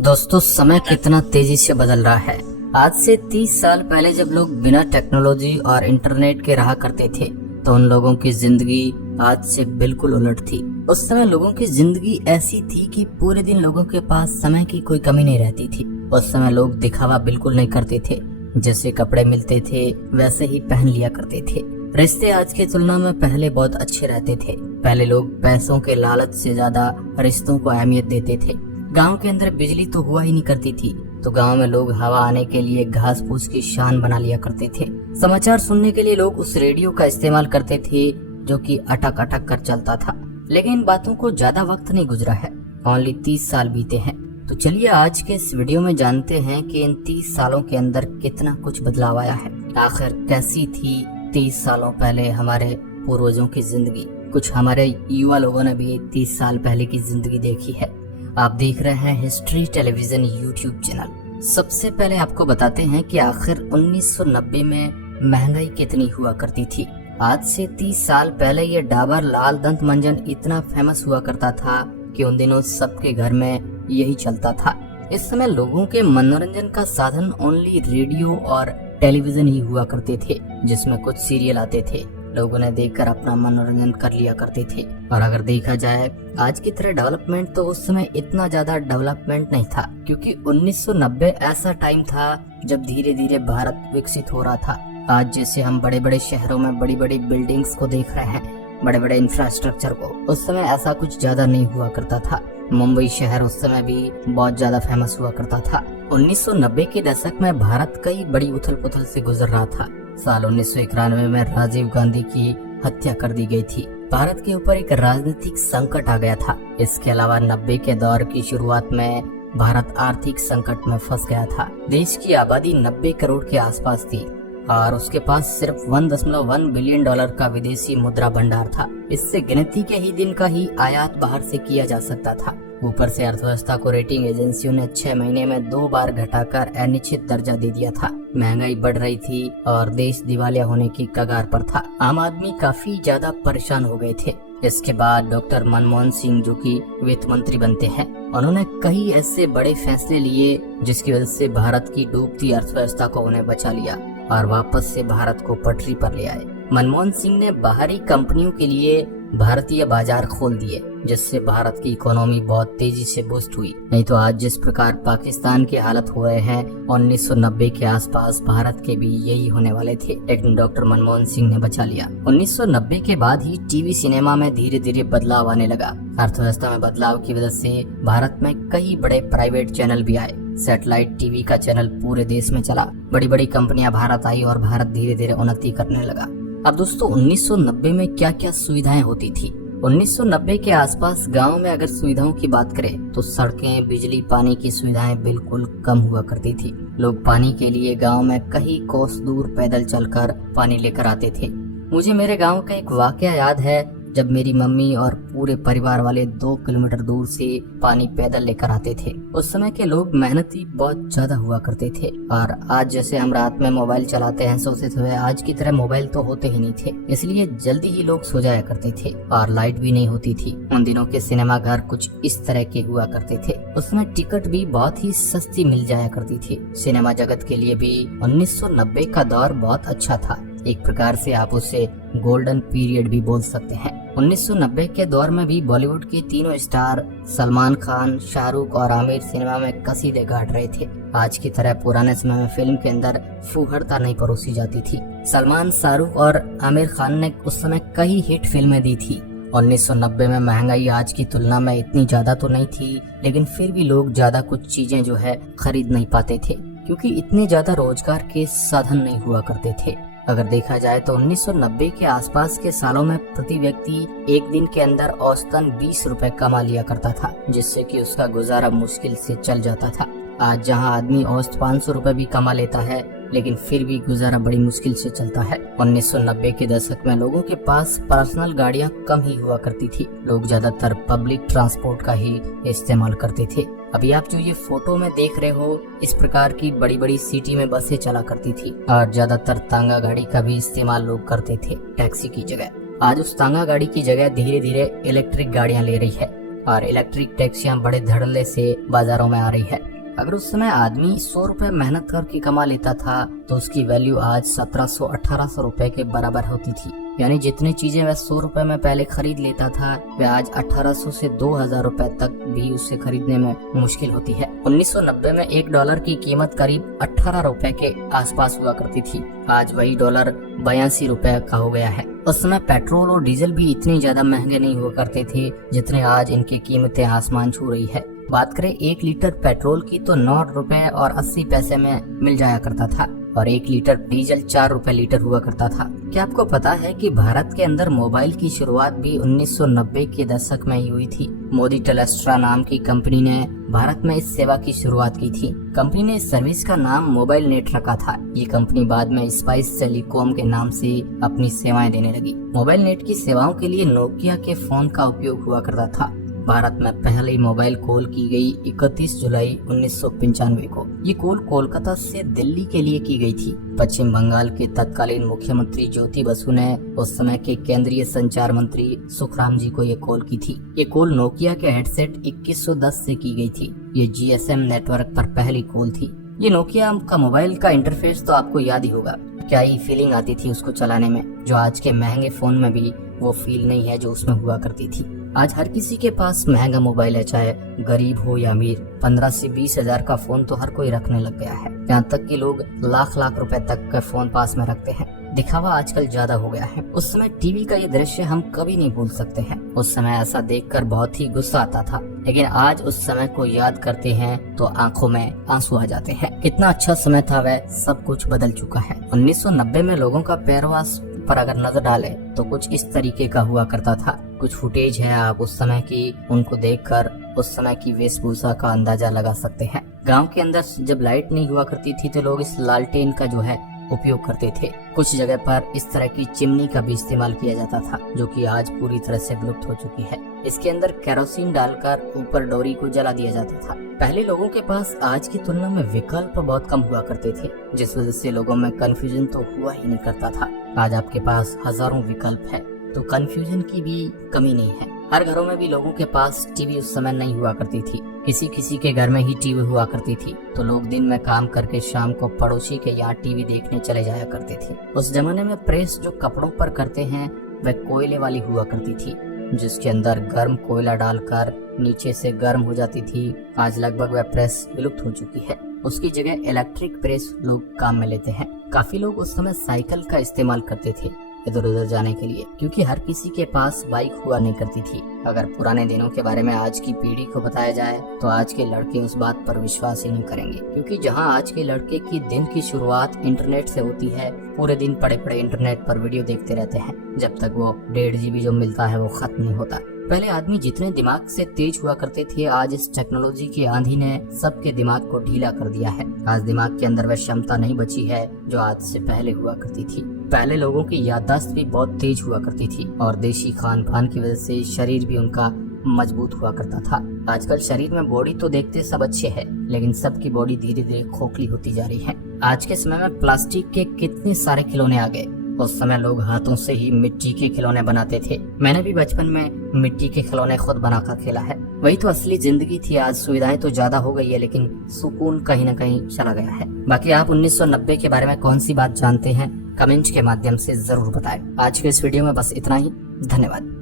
दोस्तों, समय कितना तेजी से बदल रहा है। आज से 30 साल पहले जब लोग बिना टेक्नोलॉजी और इंटरनेट के रहा करते थे तो उन लोगों की जिंदगी आज से बिल्कुल उलट थी। उस समय लोगों की जिंदगी ऐसी थी कि पूरे दिन लोगों के पास समय की कोई कमी नहीं रहती थी। उस समय लोग दिखावा बिल्कुल नहीं करते थे, जैसे कपड़े मिलते थे वैसे ही पहन लिया करते थे। रिश्ते आज की तुलना में पहले बहुत अच्छे रहते थे। पहले लोग पैसों के लालच से ज्यादा रिश्तों को अहमियत देते थे। गांव के अंदर बिजली तो हुआ ही नहीं करती थी, तो गांव में लोग हवा आने के लिए घास फूस की शान बना लिया करते थे। समाचार सुनने के लिए लोग उस रेडियो का इस्तेमाल करते थे जो कि अटक अटक कर चलता था। लेकिन इन बातों को ज्यादा वक्त नहीं गुजरा है, ओनली 30 साल बीते हैं। तो चलिए आज के इस वीडियो में जानते हैं कि इन 30 सालों के अंदर कितना कुछ बदलाव आया है। आखिर कैसी थी 30 सालों पहले हमारे पूर्वजों की जिंदगी। कुछ हमारे युवा लोगों ने भी 30 साल पहले की जिंदगी देखी है। आप देख रहे हैं हिस्ट्री टेलीविजन यूट्यूब चैनल। सबसे पहले आपको बताते हैं कि आखिर 1990 में महंगाई कितनी हुआ करती थी। आज से 30 साल पहले ये डाबर लाल दंत मंजन इतना फेमस हुआ करता था कि उन दिनों सबके घर में यही चलता था। इस समय लोगों के मनोरंजन का साधन ओनली रेडियो और टेलीविजन ही हुआ करते थे, जिसमें कुछ सीरियल आते थे। लोगों ने देखकर अपना मनोरंजन कर लिया करते थे। और अगर देखा जाए आज की तरह डेवलपमेंट तो उस समय इतना ज्यादा डेवलपमेंट नहीं था, क्योंकि 1990 ऐसा टाइम था जब धीरे धीरे भारत विकसित हो रहा था। आज जैसे हम बड़े बड़े शहरों में बड़ी बड़ी बिल्डिंग्स को देख रहे हैं, बड़े बड़े इंफ्रास्ट्रक्चर को, उस समय ऐसा कुछ ज्यादा नहीं हुआ करता था। मुंबई शहर उस समय भी बहुत ज्यादा फेमस हुआ करता था। 1990 के दशक में भारत कई बड़ी उथल पुथल से गुजर रहा था। साल 1991 में राजीव गांधी की हत्या कर दी गई थी। भारत के ऊपर एक राजनीतिक संकट आ गया था। इसके अलावा 90 के दौर की शुरुआत में भारत आर्थिक संकट में फंस गया था। देश की आबादी 90 करोड़ के आसपास थी और उसके पास सिर्फ 1.1 बिलियन डॉलर का विदेशी मुद्रा भंडार था। इससे गिनती के ही दिन का ही आयात बाहर से किया जा सकता था। ऊपर से अर्थव्यवस्था को रेटिंग एजेंसियों ने 6 महीने में 2 बार घटाकर अनिश्चित दर्जा दे दिया था। महंगाई बढ़ रही थी और देश दिवालिया होने की कगार पर था। आम आदमी काफी ज्यादा परेशान हो गए थे। इसके बाद डॉक्टर मनमोहन सिंह, जो कि वित्त मंत्री बनते हैं, उन्होंने कई ऐसे बड़े फैसले लिए जिसकी वजह से भारत की डूबती अर्थव्यवस्था को उन्हें बचा लिया और वापस से भारत को पटरी पर ले आए। मनमोहन सिंह ने बाहरी कंपनियों के लिए भारतीय बाजार खोल दिए, जिससे भारत की इकोनॉमी बहुत तेजी से बूस्ट हुई। नहीं तो आज जिस प्रकार पाकिस्तान की हालत हो रहे हैं, 1990 के आसपास भारत के भी यही होने वाले थे, लेकिन डॉक्टर मनमोहन सिंह ने बचा लिया। 1990 के बाद ही टीवी सिनेमा में धीरे धीरे बदलाव आने लगा। अर्थव्यवस्था में बदलाव की वजह से भारत में कई बड़े प्राइवेट चैनल भी आए। सैटेलाइट टीवी का चैनल पूरे देश में चला। बड़ी बड़ी कंपनियां भारत आई और भारत धीरे धीरे उन्नति करने लगा। अब दोस्तों, 1990 में क्या क्या सुविधाएं होती थी। 1990 के आसपास गांव में अगर सुविधाओं की बात करें तो सड़कें, बिजली, पानी की सुविधाएं बिल्कुल कम हुआ करती थी। लोग पानी के लिए गांव में कई कोस दूर पैदल चलकर पानी लेकर आते थे। मुझे मेरे गांव का एक वाकया याद है, जब मेरी मम्मी और पूरे परिवार वाले 2 किलोमीटर दूर से पानी पैदल लेकर आते थे। उस समय के लोग मेहनती बहुत ज्यादा हुआ करते थे। और आज जैसे हम रात में मोबाइल चलाते हैं सोते हुए, आज की तरह मोबाइल तो होते ही नहीं थे, इसलिए जल्दी ही लोग सो जाया करते थे और लाइट भी नहीं होती थी। उन दिनों के सिनेमा घर कुछ इस तरह के हुआ करते थे। उसमें टिकट भी बहुत ही सस्ती मिल जाया करती थी। सिनेमा जगत के लिए भी 1990 का दौर बहुत अच्छा था। एक प्रकार से आप उसे गोल्डन पीरियड भी बोल सकते हैं। 1990 के दौर में भी बॉलीवुड के तीनों स्टार सलमान खान, शाहरुख और आमिर सिनेमा में कसीदे गाड़ रहे थे। आज की तरह पुराने समय में फिल्म के अंदर फूहड़ता नहीं परोसी जाती थी। सलमान, शाहरुख और आमिर खान ने उस समय कई हिट फिल्में दी थी। 1990 में महंगाई आज की तुलना में इतनी ज्यादा तो नहीं थी, लेकिन फिर भी लोग ज्यादा कुछ चीजें जो है खरीद नहीं पाते थे, क्योंकि इतने ज्यादा रोजगार के साधन नहीं हुआ करते थे। अगर देखा जाए तो 1990 के आसपास के सालों में प्रति व्यक्ति एक दिन के अंदर औसतन 20 रुपए कमा लिया करता था, जिससे कि उसका गुजारा मुश्किल से चल जाता था। आज जहां आदमी औसत 500 रुपए भी कमा लेता है, लेकिन फिर भी गुजारा बड़ी मुश्किल से चलता है। 1990 के दशक में लोगों के पास पर्सनल गाड़ियां कम ही हुआ करती थी। लोग ज्यादातर पब्लिक ट्रांसपोर्ट का ही इस्तेमाल करते थे। अभी आप जो ये फोटो में देख रहे हो, इस प्रकार की बड़ी बड़ी सिटी में बसें चला करती थी और ज्यादातर तांगा गाड़ी का भी इस्तेमाल लोग करते थे टैक्सी की जगह। आज उस तांगा गाड़ी की जगह धीरे धीरे इलेक्ट्रिक गाड़ियां ले रही है। और इलेक्ट्रिक टैक्सियां बड़े धड़ल्ले से बाजारों में आ रही है। अगर उस समय आदमी 100 रुपए मेहनत करके कमा लेता था तो उसकी वैल्यू आज 1700-1800 रुपए के बराबर होती थी। यानी जितनी चीजें वह 100 रुपए में पहले खरीद लेता था वह आज 1800 से 2000 रुपए तक भी उससे खरीदने में मुश्किल होती है। 1990 में $1 की कीमत करीब 18 रुपए के आसपास हुआ करती थी। आज वही डॉलर 82 रुपए का हो गया है। उस समय पेट्रोल और डीजल भी इतने ज्यादा महंगे नहीं हुआ करते थे जितने आज इनकी कीमतें आसमान छू रही है। बात करें 1 लीटर पेट्रोल की तो 9 रुपए और 80 पैसे में मिल जाया करता था और 1 लीटर डीजल 4 रुपए लीटर हुआ करता था। क्या आपको पता है कि भारत के अंदर मोबाइल की शुरुआत भी 1990 के दशक में ही हुई थी। मोदी टेलेस्ट्रा नाम की कंपनी ने भारत में इस सेवा की शुरुआत की थी। कंपनी ने इस सर्विस का नाम मोबाइल नेट रखा था। ये कंपनी बाद में स्पाइस टेलीकॉम के नाम से अपनी सेवाएं देने लगी। मोबाइल नेट की सेवाओं के लिए नोकिया के फोन का उपयोग हुआ करता था। भारत में पहली मोबाइल कॉल की गई 31 जुलाई 1995 को। ये कॉल कोलकाता से दिल्ली के लिए की गई थी। पश्चिम बंगाल के तत्कालीन मुख्यमंत्री ज्योति बसु ने उस समय के केंद्रीय संचार मंत्री सुखराम जी को ये कॉल की थी। ये कॉल नोकिया के हेडसेट 2110 से की गई थी। ये GSM नेटवर्क पर पहली कॉल थी। ये नोकिया का मोबाइल का इंटरफेस तो आपको याद ही होगा। क्या ही फीलिंग आती थी उसको चलाने में, जो आज के महंगे फोन में भी वो फील नहीं है जो उसमें हुआ करती थी। आज हर किसी के पास महंगा मोबाइल है, चाहे गरीब हो या अमीर। 15 से 20 हजार का फोन तो हर कोई रखने लग गया है। यहाँ तक कि लोग लाख रुपए तक का फोन पास में रखते हैं। दिखावा आजकल ज्यादा हो गया है। उस समय टीवी का ये दृश्य हम कभी नहीं भूल सकते हैं। उस समय ऐसा देखकर बहुत ही गुस्सा आता था, लेकिन आज उस समय को याद करते हैं तो आंखों में आंसू आ जाते हैं। कितना अच्छा समय था वह, सब कुछ बदल चुका है। 1990 में लोगों का पहरवास पर अगर नजर डाले तो कुछ इस तरीके का हुआ करता था। कुछ फुटेज है आप उस समय की, उनको देखकर उस समय की वेशभूषा का अंदाजा लगा सकते हैं। गांव के अंदर जब लाइट नहीं हुआ करती थी तो लोग इस लालटेन का जो है उपयोग करते थे। कुछ जगह पर इस तरह की चिमनी का भी इस्तेमाल किया जाता था, जो कि आज पूरी तरह से विलुप्त हो चुकी है। इसके अंदर केरोसिन डालकर ऊपर डोरी को जला दिया जाता था। पहले लोगों के पास आज की तुलना में विकल्प बहुत कम हुआ करते थे, जिस वजह से लोगों में कंफ्यूजन तो हुआ ही नहीं करता था। आज आपके पास हजारों विकल्प है तो कंफ्यूजन की भी कमी नहीं है। हर घरों में भी लोगों के पास टीवी उस समय नहीं हुआ करती थी। किसी के घर में ही टीवी हुआ करती थी, तो लोग दिन में काम करके शाम को पड़ोसी के यहाँ टीवी देखने चले जाया करते थे। उस जमाने में प्रेस जो कपड़ों पर करते हैं वह कोयले वाली हुआ करती थी, जिसके अंदर गर्म कोयला डालकर नीचे से गर्म हो जाती थी। आज लगभग वह प्रेस विलुप्त हो चुकी है। उसकी जगह इलेक्ट्रिक प्रेस लोग काम में लेते हैं। काफी लोग उस समय साइकिल का इस्तेमाल करते थे इधर उधर जाने के लिए, क्योंकि हर किसी के पास बाइक हुआ नहीं करती थी। अगर पुराने दिनों के बारे में आज की पीढ़ी को बताया जाए तो आज के लड़के उस बात पर विश्वास ही नहीं करेंगे, क्योंकि जहां आज के लड़के की दिन की शुरुआत इंटरनेट से होती है, पूरे दिन पड़े पड़े इंटरनेट पर वीडियो देखते रहते हैं जब तक वो 1.5 GB जो मिलता है वो खत्म नहीं होता। पहले आदमी जितने दिमाग से तेज हुआ करते थे, आज इस टेक्नोलॉजी की आंधी ने सबके दिमाग को ढीला कर दिया है। आज दिमाग के अंदर वह क्षमता नहीं बची है जो आज से पहले हुआ करती थी। पहले लोगों की याददाश्त भी बहुत तेज हुआ करती थी और देशी खान पान की वजह से शरीर भी उनका मजबूत हुआ करता था। आजकल शरीर में बॉडी तो देखते सब अच्छे हैं, लेकिन सबकी बॉडी धीरे धीरे खोखली होती जा रही है। आज के समय में प्लास्टिक के कितने सारे खिलौने आ गए। उस समय लोग हाथों से ही मिट्टी के खिलौने बनाते थे। मैंने भी बचपन में मिट्टी के खिलौने खुद बनाकर खेला है। वही तो असली जिंदगी थी। आज सुविधाएं तो ज्यादा हो गई है, लेकिन सुकून कहीं न कहीं चला गया है। बाकी आप 1990 के बारे में कौन सी बात जानते हैं, कमेंट के माध्यम से जरूर बताएं। आज के इस वीडियो में बस इतना ही। धन्यवाद।